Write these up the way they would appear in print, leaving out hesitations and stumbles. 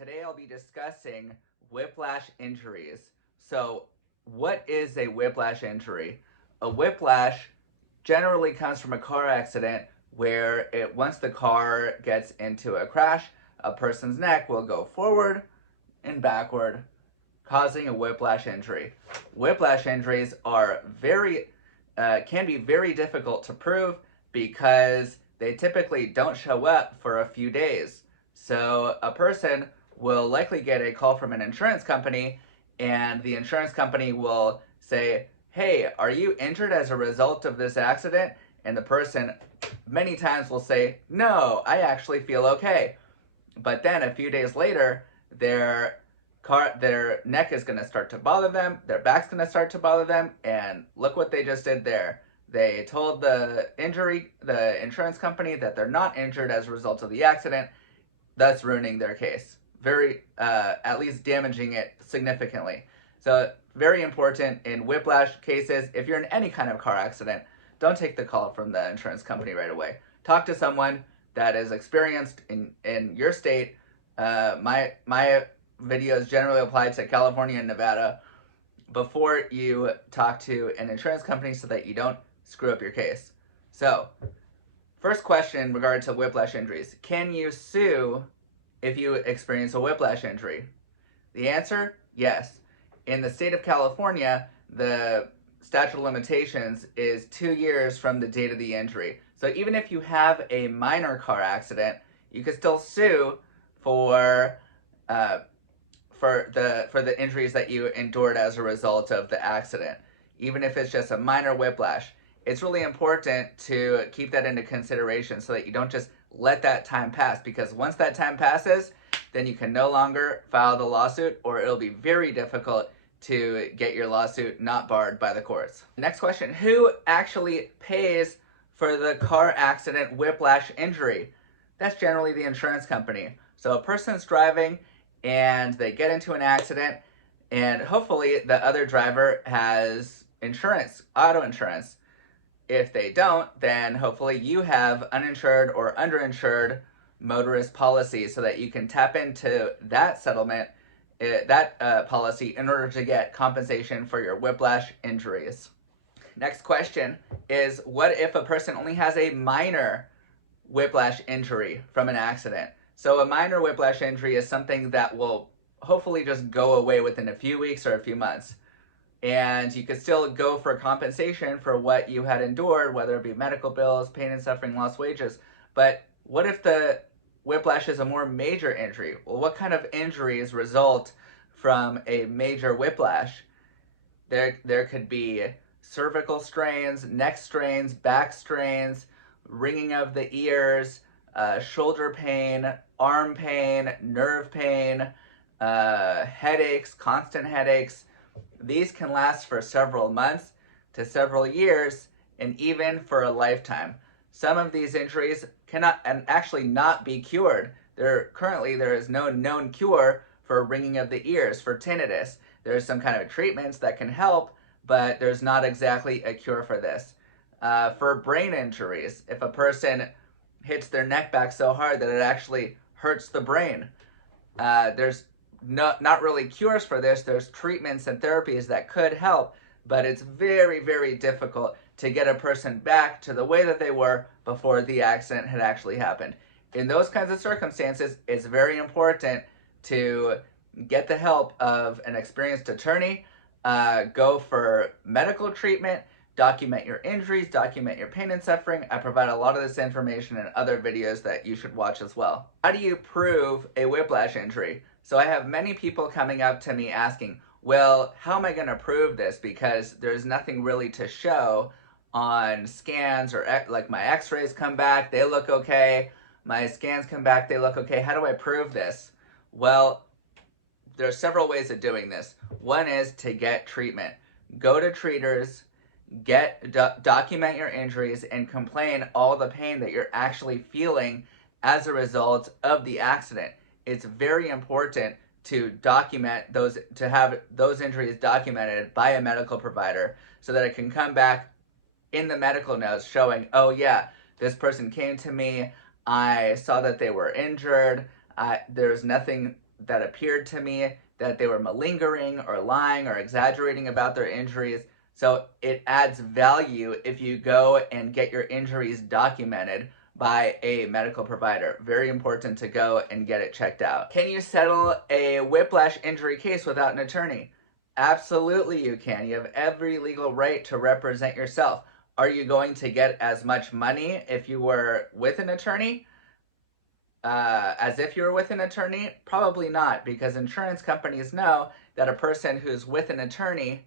Today I'll be discussing whiplash injuries. So, what is a whiplash injury? A whiplash generally comes from a car accident where once the car gets into a crash, a person's neck will go forward and backward, causing a whiplash injury. Whiplash injuries are can be very difficult to prove because they typically don't show up for a few days. So a person will likely get a call from an insurance company, and the insurance company will say, "Hey, are you injured as a result of this accident?" And the person many times will say, "No, I actually feel okay." But then a few days later, their neck is going to start to bother them, their back's going to start to bother them, and look what they just did there. They told the insurance company that they're not injured as a result of the accident, thus ruining their case. At least damaging it significantly. So very important in whiplash cases. If you're in any kind of car accident, don't take the call from the insurance company right away. Talk to someone that is experienced in your state. My videos generally apply to California and Nevada before you talk to an insurance company so that you don't screw up your case. So, first question in regard to whiplash injuries. Can you sue if you experience a whiplash injury? The answer, yes. In the state of California, the statute of limitations is 2 years from the date of the injury. So even if you have a minor car accident, you can still sue for the injuries that you endured as a result of the accident, even if it's just a minor whiplash. It's really important to keep that into consideration so that you don't just let that time pass, because once that time passes, then you can no longer file the lawsuit, or it'll be very difficult to get your lawsuit not barred by the courts. Next question, who actually pays for the car accident whiplash injury? That's generally the insurance company. So a person's driving and they get into an accident, and hopefully the other driver has insurance, auto insurance. If they don't, then hopefully you have uninsured or underinsured motorist policy so that you can tap into that settlement, policy, in order to get compensation for your whiplash injuries. Next question is, what if a person only has a minor whiplash injury from an accident? So a minor whiplash injury is something that will hopefully just go away within a few weeks or a few months. And you could still go for compensation for what you had endured, whether it be medical bills, pain and suffering, lost wages. But what if the whiplash is a more major injury? Well, what kind of injuries result from a major whiplash? There could be cervical strains, neck strains, back strains, ringing of the ears, shoulder pain, arm pain, nerve pain, headaches, constant headaches. These can last for several months to several years, and even for a lifetime. Some of these injuries cannot and actually not be cured. Currently there is no known cure for ringing of the ears, for tinnitus. There's some kind of treatments that can help, but there's not exactly a cure for this. For brain injuries, if a person hits their neck back so hard that it actually hurts the brain, there's not really cures for this. There's treatments and therapies that could help, but it's very, very difficult to get a person back to the way that they were before the accident had actually happened. In those kinds of circumstances, it's very important to get the help of an experienced attorney, go for medical treatment, document your injuries, document your pain and suffering. I provide a lot of this information in other videos that you should watch as well. How do you prove a whiplash injury? So I have many people coming up to me asking, well, how am I going to prove this? Because there's nothing really to show on scans, or like my x-rays come back, they look okay. My scans come back, they look okay. How do I prove this? Well, there are several ways of doing this. One is to get treatment. Go to treaters, document your injuries, and complain all the pain that you're actually feeling as a result of the accident. It's very important to document those, to have those injuries documented by a medical provider so that it can come back in the medical notes showing, oh yeah, this person came to me, I saw that they were injured, there's nothing that appeared to me that they were malingering or lying or exaggerating about their injuries. So it adds value if you go and get your injuries documented by a medical provider. Very important to go and get it checked out. Can you settle a whiplash injury case without an attorney? Absolutely you can. You have every legal right to represent yourself. Are you going to get as much money if you were with an attorney? As if you were with an attorney? Probably not, because insurance companies know that a person who's with an attorney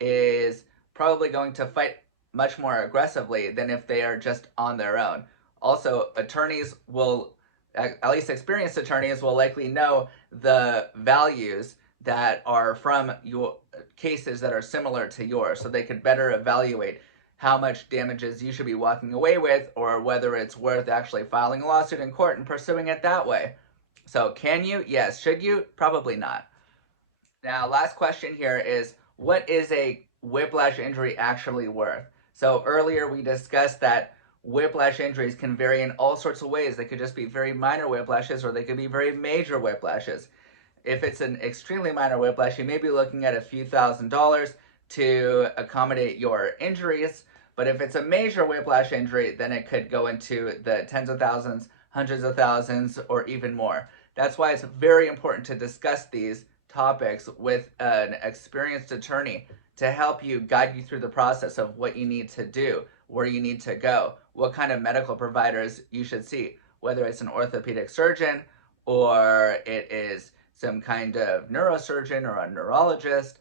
is probably going to fight much more aggressively than if they are just on their own. Also, attorneys will, at least experienced attorneys, will likely know the values that are from your cases that are similar to yours, so they could better evaluate how much damages you should be walking away with, or whether it's worth actually filing a lawsuit in court and pursuing it that way. So, can you? Yes. Should you? Probably not. Now, last question here is, what is a whiplash injury actually worth? So earlier we discussed that whiplash injuries can vary in all sorts of ways. They could just be very minor whiplashes, or they could be very major whiplashes. If it's an extremely minor whiplash, you may be looking at a few $1,000s to accommodate your injuries. But if it's a major whiplash injury, then it could go into the tens of thousands, hundreds of thousands, or even more. That's why it's very important to discuss these topics with an experienced attorney to help you, guide you through the process of what you need to do, where you need to go, what kind of medical providers you should see, whether it's an orthopedic surgeon or it is some kind of neurosurgeon or a neurologist,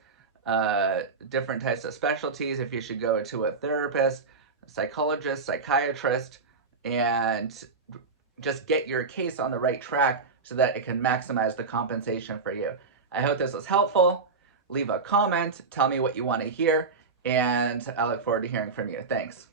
different types of specialties, if you should go to a therapist, a psychologist, psychiatrist, and just get your case on the right track so that it can maximize the compensation for you. I hope this was helpful. Leave a comment, tell me what you want to hear, and I look forward to hearing from you. Thanks.